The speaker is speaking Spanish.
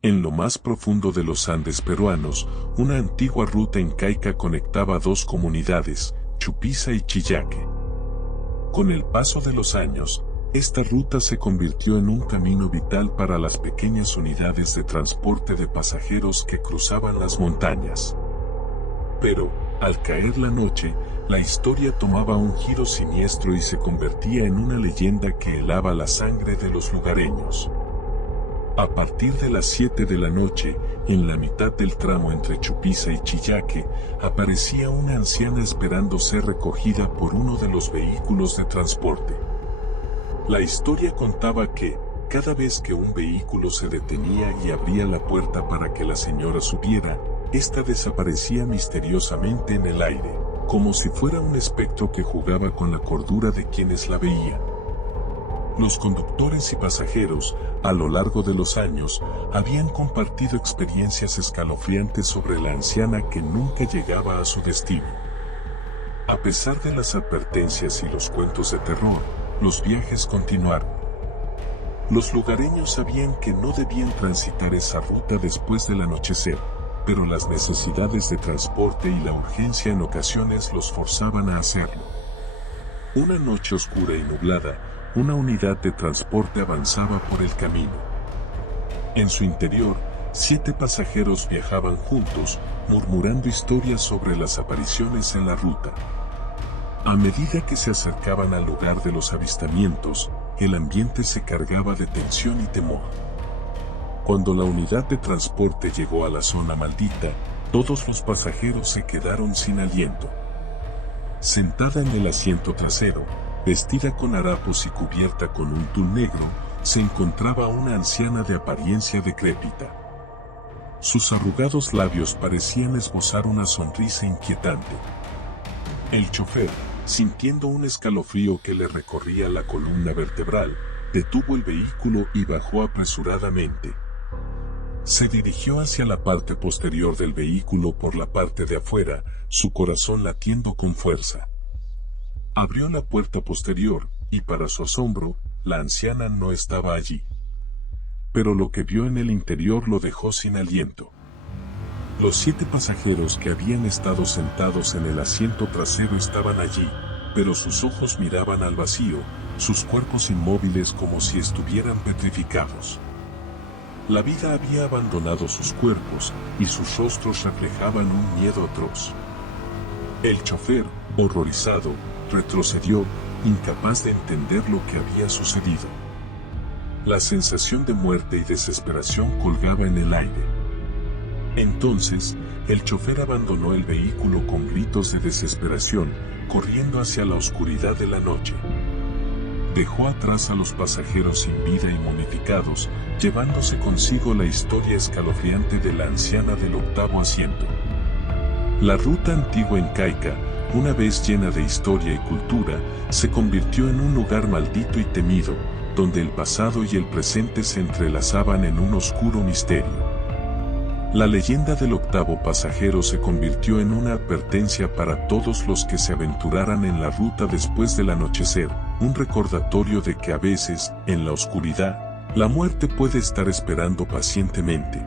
En lo más profundo de los Andes peruanos, una antigua ruta incaica conectaba dos comunidades, Chupiza y Chillaque. Con el paso de los años, esta ruta se convirtió en un camino vital para las pequeñas unidades de transporte de pasajeros que cruzaban las montañas. Pero, al caer la noche, la historia tomaba un giro siniestro y se convertía en una leyenda que helaba la sangre de los lugareños. A partir de las 7 de la noche, en la mitad del tramo entre Chupiza y Chillaque, aparecía una anciana esperando ser recogida por uno de los vehículos de transporte. La historia contaba que, cada vez que un vehículo se detenía y abría la puerta para que la señora subiera, ésta desaparecía misteriosamente en el aire, como si fuera un espectro que jugaba con la cordura de quienes la veían. Los conductores y pasajeros, a lo largo de los años, habían compartido experiencias escalofriantes sobre la anciana que nunca llegaba a su destino. A pesar de las advertencias y los cuentos de terror, los viajes continuaron. Los lugareños sabían que no debían transitar esa ruta después del anochecer, pero las necesidades de transporte y la urgencia en ocasiones los forzaban a hacerlo. Una noche oscura y nublada, una unidad de transporte avanzaba por el camino. En su interior, 7 pasajeros viajaban juntos, murmurando historias sobre las apariciones en la ruta. A medida que se acercaban al lugar de los avistamientos, el ambiente se cargaba de tensión y temor. Cuando la unidad de transporte llegó a la zona maldita, todos los pasajeros se quedaron sin aliento. Sentada en el asiento trasero, vestida con harapos y cubierta con un tul negro, se encontraba una anciana de apariencia decrépita. Sus arrugados labios parecían esbozar una sonrisa inquietante. El chofer, sintiendo un escalofrío que le recorría la columna vertebral, detuvo el vehículo y bajó apresuradamente. Se dirigió hacia la parte posterior del vehículo por la parte de afuera, su corazón latiendo con fuerza. Abrió la puerta posterior, y para su asombro, la anciana no estaba allí. Pero lo que vio en el interior lo dejó sin aliento. Los 7 pasajeros que habían estado sentados en el asiento trasero estaban allí, pero sus ojos miraban al vacío, sus cuerpos inmóviles como si estuvieran petrificados. La vida había abandonado sus cuerpos, y sus rostros reflejaban un miedo atroz. El chofer, horrorizado, retrocedió, incapaz de entender lo que había sucedido. La sensación de muerte y desesperación colgaba en el aire. Entonces, el chofer abandonó el vehículo con gritos de desesperación, corriendo hacia la oscuridad de la noche. Dejó atrás a los pasajeros sin vida y momificados, llevándose consigo la historia escalofriante de la anciana del 8º asiento. La ruta antigua incaica, una vez llena de historia y cultura, se convirtió en un lugar maldito y temido, donde el pasado y el presente se entrelazaban en un oscuro misterio. La leyenda del 8º pasajero se convirtió en una advertencia para todos los que se aventuraran en la ruta después del anochecer, un recordatorio de que a veces, en la oscuridad, la muerte puede estar esperando pacientemente.